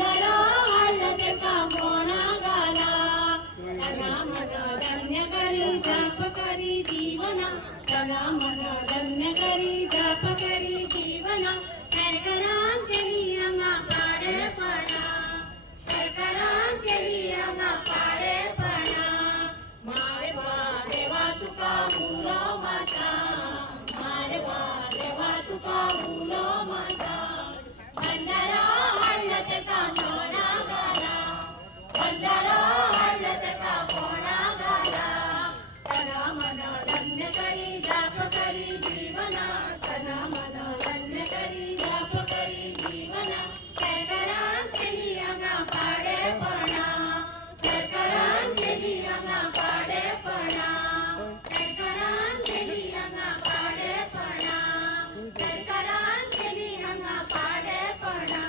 पंधरा आलं ते का मोना गाला तना मन धन्य करी जप करी जीवना तना मन धन्य करी जप करी जीवना सरकारान केली अंगा पाडेपणा सरकारान केली अंगा पाडेपणा मारे वा देवा तुका मुलो माझा मारे वा देवा तुका मुलो माझा पंधरा आलं ते का मोना गाला पंधरा आलं ते का मोना गाला तना मन धन्य करी जप करी जीवना तना मन धन्य करी जप करी जीवना सरकारान केली अंगा पाडेपणा सरकारान केली अंगा पाडेपणा सरकारान केली अंगा पाडेपणा सरकारान केली अंगा पाडेपणा